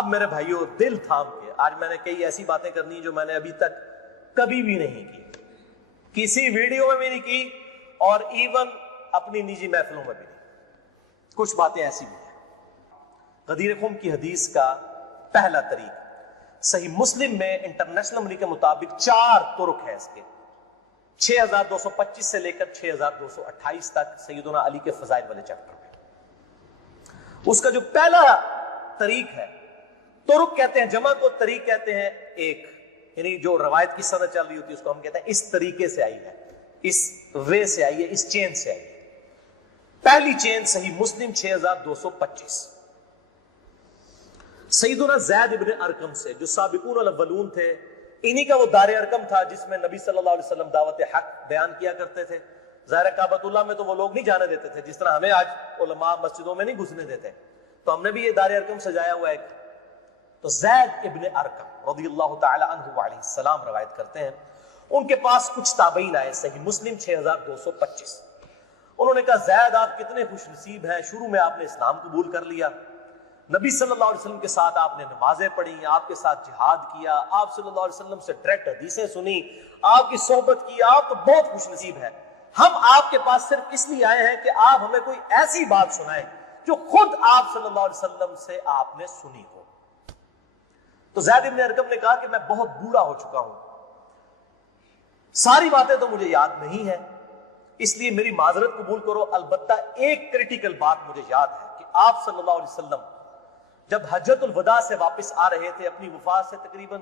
اب میرے بھائیوں دل تھام کے، آج میں نے کئی ایسی باتیں کرنی جو میں نے ابھی تک کبھی بھی نہیں کی، کسی ویڈیو میں بھی نہیں کی، اور ایون اپنی نجی محفلوں میں بھی نہیں۔ کچھ باتیں ایسی بھی ہیں۔ غدیر خم کی حدیث کا پہلا طریق صحیح مسلم میں انٹرنیشنل نمبر کے مطابق 4 طرق ہے اس کے، 6225 سے لے کر 6228 تک سیدنا علی کے فضائل والے چیپٹر میں۔ اس کا جو پہلا طریق ہے، طرق کہتے ہیں جمع کو، طریق کہتے ہیں ایک، یعنی جو روایت کی سند چل رہی ہوتی ہے اس کو ہم کہتے ہیں اس طریقے سے آئی ہے، اس وے سے آئی ہے، اس چین سے آئی ہے۔ پہلی چین صحیح مسلم 6225 سیدنا زید ابن ارقم سے، جو سابقون الاولون تھے، انہی کا وہ دار ارقم تھا جس میں نبی صلی اللہ علیہ وسلم دعوت حق بیان کیا کرتے تھے۔ ظاہر کعبۃ اللہ میں تو وہ لوگ نہیں جانے دیتے تھے، جس طرح ہمیں آج علماء مسجدوں میں نہیں گھسنے دیتے، تو ہم نے بھی یہ دار ارقم سجایا ہوا ہے۔ تو زید ابن ارقم رضی اللہ تعالی عنہ علیہ السلام روایت کرتے ہیں، ان کے پاس کچھ تابعین آئے، صحیح مسلم 6225۔ انہوں نے کہا زید آپ کتنے خوش نصیب ہیں، شروع میں آپ نے اسلام قبول کر لیا، نبی صلی اللہ علیہ وسلم کے ساتھ آپ نے نمازیں پڑھی، آپ کے ساتھ جہاد کیا، آپ صلی اللہ علیہ وسلم سے ڈائریکٹ حدیثیں سنی، آپ کی صحبت کی، آپ تو بہت خوش نصیب ہیں۔ ہم آپ کے پاس صرف اس لیے آئے ہیں کہ آپ ہمیں کوئی ایسی بات سنائیں جو خود آپ صلی اللہ علیہ وسلم سے آپ نے سنی ہو۔ تو زید ابن ارقم نے کہا کہ میں بہت بوڑھا ہو چکا ہوں، ساری باتیں تو مجھے یاد نہیں ہے، اس لیے میری معذرت قبول کرو، البتہ ایک کریٹیکل بات مجھے یاد ہے کہ آپ صلی اللہ علیہ وسلم جب حجۃ الوداع سے واپس آ رہے تھے اپنی وفات سے تقریباً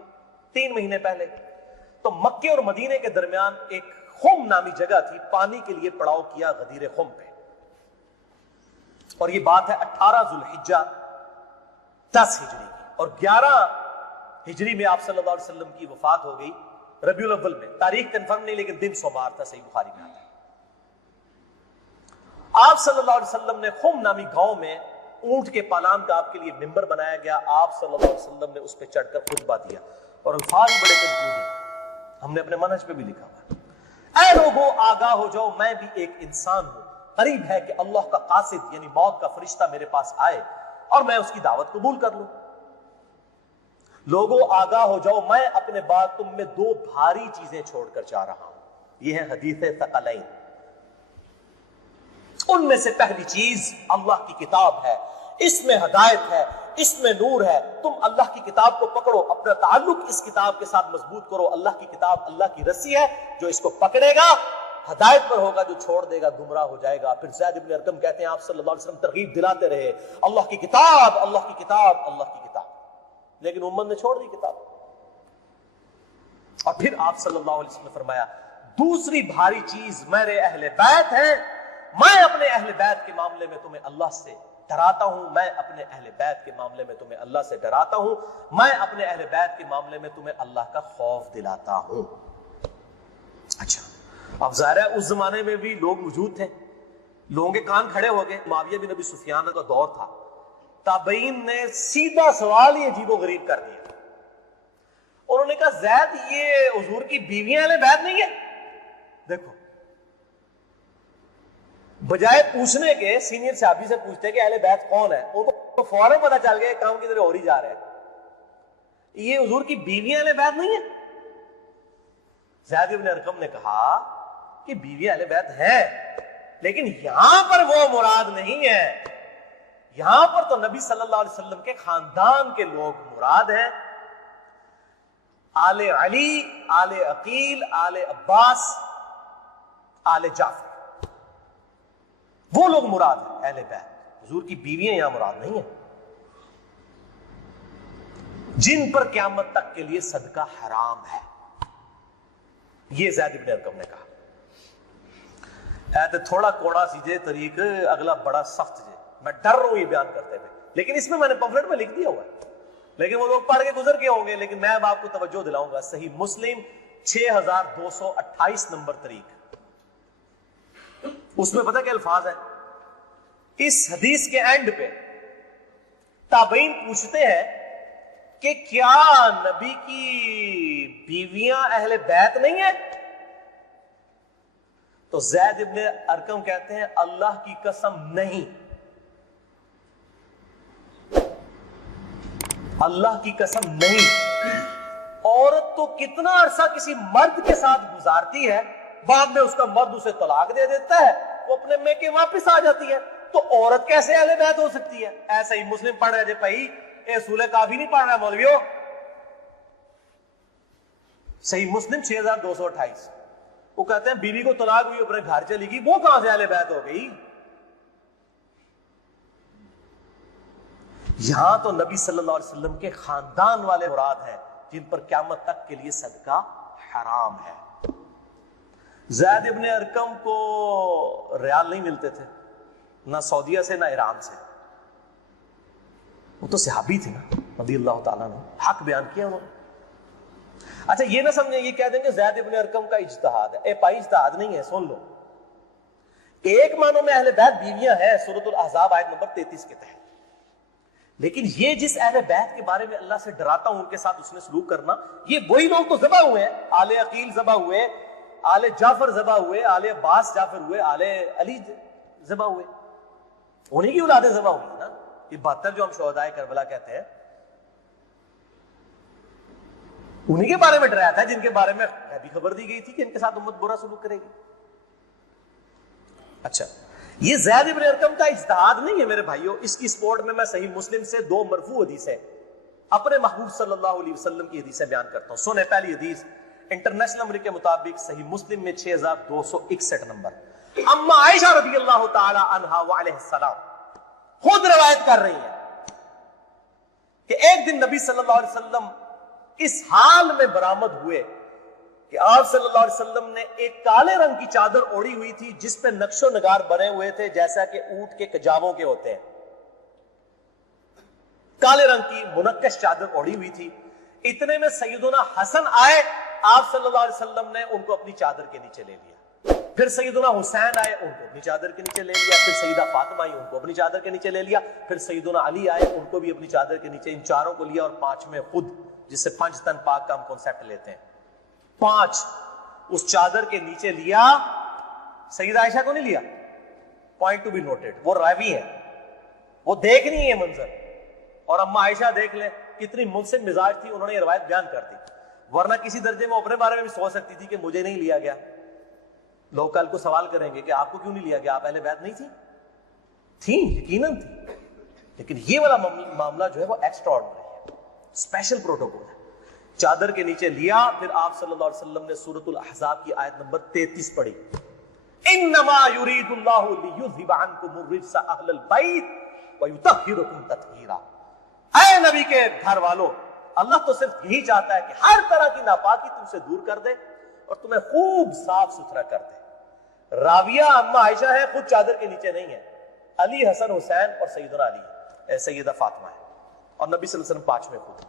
3 مہینے پہلے، تو مکے اور مدینے کے درمیان ایک خم نامی جگہ تھی، پانی کے لیے پڑاؤ کیا غدیر خم پہ، اور یہ بات ہے 18 ذوالحجہ 10 ہجری کی، اور 11 ہجری میں آپ صلی اللہ علیہ وسلم کی وفات ہو گئی، ربیع الاول میں، تاریخ کنفرم نہیں لیکن دن سوموار تھا، صحیح بخاری میں آتا ہے۔ آپ صلی اللہ علیہ وسلم نے خم نامی گاؤں میں اونٹ کے پالان کا آپ کے لیے ممبر بنایا گیا، آپ صلی اللہ علیہ وسلم نے اس پہ چڑھ کر خطبہ دیا، اور الفاظ بڑے کنکلوڈنگ، ہم نے اپنے منہج پہ بھی لکھا ہوا، اے لوگو آگاہ ہو جاؤ، میں بھی ایک انسان ہوں، قریب ہے کہ اللہ کا قاصد یعنی موت کا فرشتہ میرے پاس آئے اور میں اس کی دعوت قبول کر لوں۔ لوگوں آگاہ ہو جاؤ، میں اپنے بعد تم میں 2 بھاری چیزیں چھوڑ کر جا رہا ہوں، یہ ہے حدیث ثقلین۔ ان میں سے پہلی چیز اللہ کی کتاب ہے، اس میں ہدایت ہے، اس میں نور ہے، تم اللہ کی کتاب کو پکڑو، اپنا تعلق اس کتاب کے ساتھ مضبوط کرو، اللہ کی کتاب اللہ کی رسی ہے، جو اس کو پکڑے گا ہدایت پر ہوگا، جو چھوڑ دے گا گمراہ ہو جائے گا۔ پھر زید ابن ارقم کہتے ہیں آپ صلی اللہ علیہ وسلم ترغیب دلاتے رہے، اللہ کی کتاب، اللہ کی کتاب، اللہ کی کتاب، لیکن امت نے چھوڑ دی کتاب۔ اور پھر آپ صلی اللہ علیہ وسلم نے فرمایا دوسری بھاری چیز میرے اہل بیت ہیں، میں اپنے اہل بیت کے معاملے میں تمہیں اللہ سے ڈراتا ہوں، میں اپنے اہل بیت کے معاملے میں تمہیں اللہ سے ڈراتا ہوں، میں اپنے اہل بیت کے معاملے میں تمہیں اللہ کا خوف دلاتا ہوں۔ اچھا، اب ظاہر ہے اس زمانے میں بھی لوگ موجود تھے، لوگوں کے کان کھڑے ہو گئے، معاویہ بن ابی سفیان کا دور تھا، تابعین نے سیدھا سوال ہی عجیب و غریب کر دیا، انہوں نے کہا زید یہ حضور کی بیویاں اہل بیت نہیں ہے؟ دیکھو، بجائے پوچھنے کے سینئر صحابی سے پوچھتے کہ اہل بیت کون ہے، ان کو فوراً پتا چل گیا کام کی طرح ہو ہی جا رہا ہے، یہ حضور کی بیویاں اہل بیت نہیں ہے؟ زید بن ارقم نے کہا کہ بیویاں اہل بیت ہیں، لیکن یہاں پر وہ مراد نہیں ہے، یہاں پر تو نبی صلی اللہ علیہ وسلم کے خاندان کے لوگ مراد ہیں، آل علی، آل عقیل، آل عباس، آل جعفر، وہ لوگ مراد ہیں اہل بیت، حضور کی بیویاں یہاں مراد نہیں ہیں، جن پر قیامت تک کے لیے صدقہ حرام ہے، یہ زید بن ارقم نے کہا۔ ہے تو تھوڑا کوڑا سیجے طریق، اگلا بڑا سخت جے، میں ڈر رہا ہوں یہ بیان کرتے ہوئے، لیکن اس میں نے پمفلٹ میں لکھ دیا ہوا ہے، لیکن وہ لوگ پڑھ کے گزر کے ہوں گے، لیکن میں اب آپ کو توجہ دلاؤں گا۔ صحیح مسلم 6228 نمبر طریق، اس میں پتہ کیا الفاظ ہے؟ اس حدیث کے اینڈ پہ تابعین پوچھتے ہیں کہ کیا نبی کی بیویاں اہل بیت نہیں ہیں؟ تو زید ابن ارقم کہتے ہیں اللہ کی قسم نہیں، اللہ کی قسم نہیں. عورت تو کتنا عرصہ کسی مرد کے ساتھ گزارتی ہے, بعد میں اس کا مرد اسے طلاق دے دیتا ہے, وہ اپنے میکے واپس آ جاتی ہے, تو عورت کیسے اہل بیت ہو سکتی ہے؟ ایسا ہی مسلم پڑھ رہے تھے بھائی, اصول کافی نہیں پڑھ رہا ہے مولویوں. صحیح مسلم 6228, وہ کہتے ہیں بیوی کو طلاق ہوئی اپنے گھر چلی گئی, وہ کہاں سے اہل بیت ہو گئی؟ یہاں تو نبی صلی اللہ علیہ وسلم کے خاندان والے مراد ہیں جن پر قیامت تک کے لیے صدقہ حرام ہے. زید ابن ارقم کو ریال نہیں ملتے تھے, نہ سعودیہ سے نہ ایران سے. وہ تو صحابی تھے نا رضی اللہ تعالیٰ نے, حق بیان کیا انہوں نے. اچھا یہ نہ سمجھیں, یہ کہہ دیں کہ زید ابن ارقم کا اجتہاد ہے. اے بھائی اجتہاد نہیں ہے, سن لو. ایک معنوں میں اہل بیت بیویاں ہیں سورۃ الاحزاب آیت نمبر 33 کے تحت, لیکن یہ جس اہل بیت کے بارے میں اللہ سے ڈراتا ہوں ان کے ساتھ اس نے سلوک کرنا, یہ وہی لوگ تو ذبح ہوئے ہیں. آل عقیل ذبح ہوئے, آل جعفر ذبح ہوئے, آل عباس جعفر ہوئے, آل علی ذبح ہوئے, انہی کی اولادیں ذبح ہوئی نا. یہ 72 جو ہم شہدائے کربلا کہتے ہیں, انہی کے بارے میں ڈرایا تھا جن کے بارے میں بھی خبر دی گئی تھی کہ ان کے ساتھ امت برا سلوک کرے گی. اچھا, یہ زید ابن ارقم کا اجتہاد نہیں ہے میرے بھائیوں. اس کی سپورٹ میں صحیح مسلم سے 2 مرفوع حدیثیں اپنے محبوب صلی اللہ علیہ وسلم کی حدیثیں بیان کرتا ہوں. سنیں پہلی حدیث انٹرنیشنل نمبر کے مطابق صحیح مسلم میں 6261 نمبر, اما عائشہ رضی اللہ تعالی عنہا وعلیہ السلام خود روایت کر رہی ہیں کہ ایک دن نبی صلی اللہ علیہ وسلم اس حال میں برآمد ہوئے کہ آپ صلی اللہ علیہ وسلم نے ایک کالے رنگ کی چادر اوڑھی ہوئی تھی جس پہ نقش و نگار بنے ہوئے تھے جیسا کہ اونٹ کے کجاووں کے ہوتے ہیں. کالے رنگ کی منقش چادر اوڑھی ہوئی تھی. اتنے میں سیدنا حسن آئے, آپ صلی اللہ علیہ وسلم نے ان کو اپنی چادر کے نیچے لے لیا. پھر سیدنا حسین آئے, ان کو اپنی چادر کے نیچے لے لیا. پھر سیدہ فاطمہ آئی, ان کو اپنی چادر کے نیچے لے لیا. پھر سیدنا علی آئے, ان کو بھی اپنی چادر کے نیچے. ان چاروں کو لیا, اور 5ویں خود, جس سے 5 تن پاک کا ہم کنسیپٹ لیتے ہیں, 5 اس چادر کے نیچے لیا. سیدہ عائشہ کو نہیں لیا, پوائنٹ ٹو بی نوٹڈ, وہ راوی ہے, وہ دیکھ نہیں ہے منظر. اور اما عائشہ دیکھ لیں کتنی منصف مزاج تھی, انہوں نے یہ روایت بیان کر دی. ورنہ کسی درجے میں اپنے بارے میں بھی سوچ سکتی تھی کہ مجھے نہیں لیا گیا. لوگ کل کو سوال کریں گے کہ آپ کو کیوں نہیں لیا گیا, آپ اہل بیت نہیں تھی, یقیناً تھی. لیکن یہ والا معاملہ جو ہے وہ ایکسٹرا آرڈنری ہے, اسپیشل پروٹوکول ہے. چادر کے نیچے لیا. پھر آپ صلی اللہ علیہ وسلم نے سورۃ الاحزاب کی آیت نمبر 33 پڑھی, انما یرید اللہ لیذھب عنکم الرجس اہل البیت ویطہرکم تطہیرا. اے نبی کے گھر والوں, اللہ تو صرف یہی چاہتا ہے کہ ہر طرح کی ناپاکی تم سے دور کر دے اور تمہیں خوب صاف ستھرا کر دے. راویہ اما عائشہ ہے, خود چادر کے نیچے نہیں ہے. علی, حسن, حسین اور سیدنا علی, سیدہ فاطمہ ہے, اور نبی صلی اللہ علیہ وسلم 5ویں خود.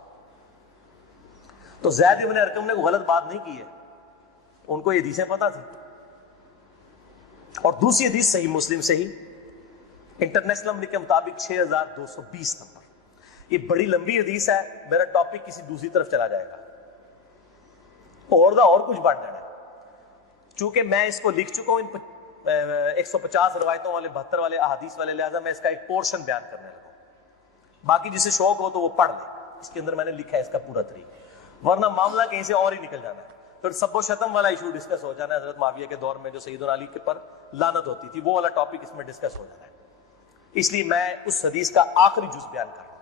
تو زید ابن ارقم نے کوئی غلط بات نہیں کی ہے, ان کو یہ حدیثیں پتہ تھی. اور دوسری حدیث صحیح مسلم سے ہی انٹرنیشنل نمبر کے مطابق 6220 نمبر. یہ بڑی لمبی حدیث ہے, میرا ٹاپک کسی دوسری طرف چلا جائے گا اور کچھ بڑھ جانا ہے. چونکہ میں اس کو لکھ چکا ہوں 150 روایتوں والے 72 والے احادیث والے, لہذا میں اس کا ایک پورشن بیان کرنے لگا. باقی جسے شوق ہو تو وہ پڑھ لے, اس کے اندر میں نے لکھا ہے اس کا پورا طریقہ, ورنہ معاملہ کہیں سے اور ہی نکل جانا ہے. پھر سب و شتم والا ایشو ڈسکس ہو جانا ہے. حضرت معاویہ کے دور میں جو سیدنا علی کے پر لعنت ہوتی تھی, وہ والا ٹاپک اس میں ڈسکس ہو جانا ہے. اس لیے میں اس حدیث کا آخری جز بیان کر رہا ہوں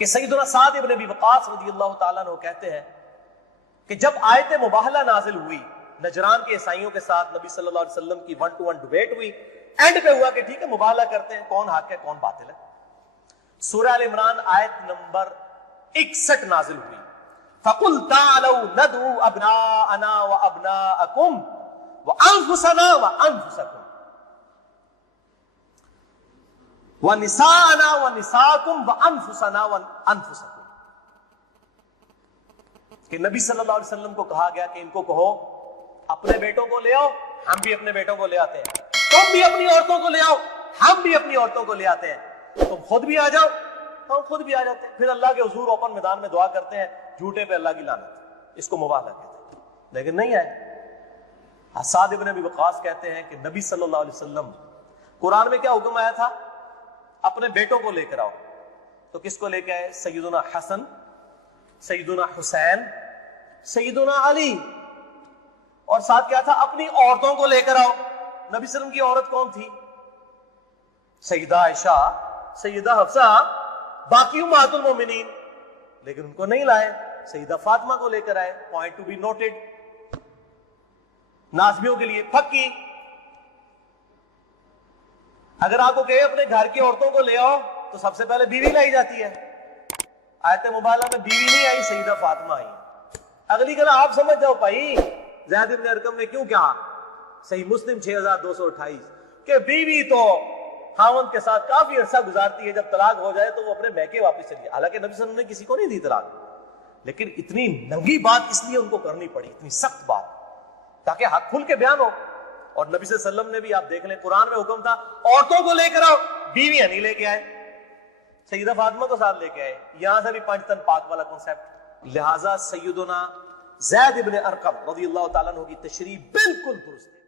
کہ سیدنا سعد ابن ابی وقاص رضی اللہ تعالیٰ عنہ کہتے ہیں کہ جب آیت مباہلہ نازل ہوئی نجران کے عیسائیوں کے ساتھ, نبی صلی اللہ علیہ وسلم کی 1-to-1 ڈیبیٹ ہوئی. اینڈ پہ ہوا کہ ٹھیک ہے مباہلہ کرتے ہیں, کون حق ہے کون باطل ہے. سورہ ال عمران آیت نمبر 61 نازل ہوئی, فَقُلْ تَعْلَوْا نَدْعُوا أَبْنَاءَنَا وَأَبْنَاءَكُمْ وَأَنفُسَنَا وَأَنفُسَكُمْ وَنِسَاءَنَا وَنِسَاءَكُمْ وَأَنفُسَنَا وَأَنفُسَكُمْ. کہ نبی صلی اللہ علیہ وسلم کو کہا گیا کہ ان کو کہو اپنے بیٹوں کو لے آؤ, ہم بھی اپنے بیٹوں کو لے آتے ہیں. تم بھی اپنی عورتوں کو لے آؤ, ہم بھی اپنی عورتوں کو لے آتے ہیں. تم خود بھی آ جاؤ, ہم خود بھی آ جاتے ہیں. پھر اللہ کے حضور اوپن میدان میں دعا کرتے ہیں, جھوٹے پہ اللہ کی لعنت. اس کو مباہلہ کہتے ہیں, لیکن نہیں آئے. سعد ابن ابی وقاص کہتے ہیں کہ نبی صلی اللہ علیہ وسلم, قرآن میں کیا حکم آیا تھا, اپنے بیٹوں کو لے کر آؤ. تو کس کو لے کے آئے؟ سیدنا حسن، سیدنا حسین، سیدنا علی، اور ساتھ کیا تھا؟ اپنی عورتوں کو لے کر آؤ۔ نبی صلی اللہ علیہ وسلم کی عورت کون تھی؟ سیدہ عائشہ، سیدہ حفصہ، باقی امہات المومنین، لیکن ان کو نہیں لائے، سیدہ فاطمہ کو لے کر آئے۔ Point to be noted. نازمیوں کے لیے پھکی، اگر آپ کو کہے اپنے گھر کی عورتوں کو لے آؤ تو سب سے پہلے بیوی لائی جاتی ہے۔ آیت مبالغہ میں بیوی نہیں آئی، سیدہ فاطمہ آئی۔ اگلی گلا آپ سمجھ جاؤ بھائی زید بن ارقم نے کیوں کہا، صحیح مسلم 6228، کہ بیوی تو خاوند کے ساتھ کافی عرصہ گزارتی ہے، جب طلاق ہو جائے تو وہ اپنے میکے واپس چلی۔ حالانکہ نبی صلی اللہ علیہ وسلم نے کسی کو نہیں دی طلاق، لیکن اتنی ننگی بات اس لیے ان کو کرنی پڑی، اتنی سخت بات، تاکہ حق کھل کے بیان ہو۔ اور نبی صلی اللہ علیہ وسلم نے بھی آپ دیکھ لیں قرآن میں حکم تھا عورتوں کو لے کر آؤ، بیویاں نہیں لے کے آئے، سیدہ فاطمہ کو ساتھ لے کے آئے۔ یہاں سے بھی پانچ تن پاک والا کنسیپٹ۔ لہٰذا سیدنا زید بن ارقم رضی اللہ تعالیٰ عنہ کی تشریح بالکل درست ہے۔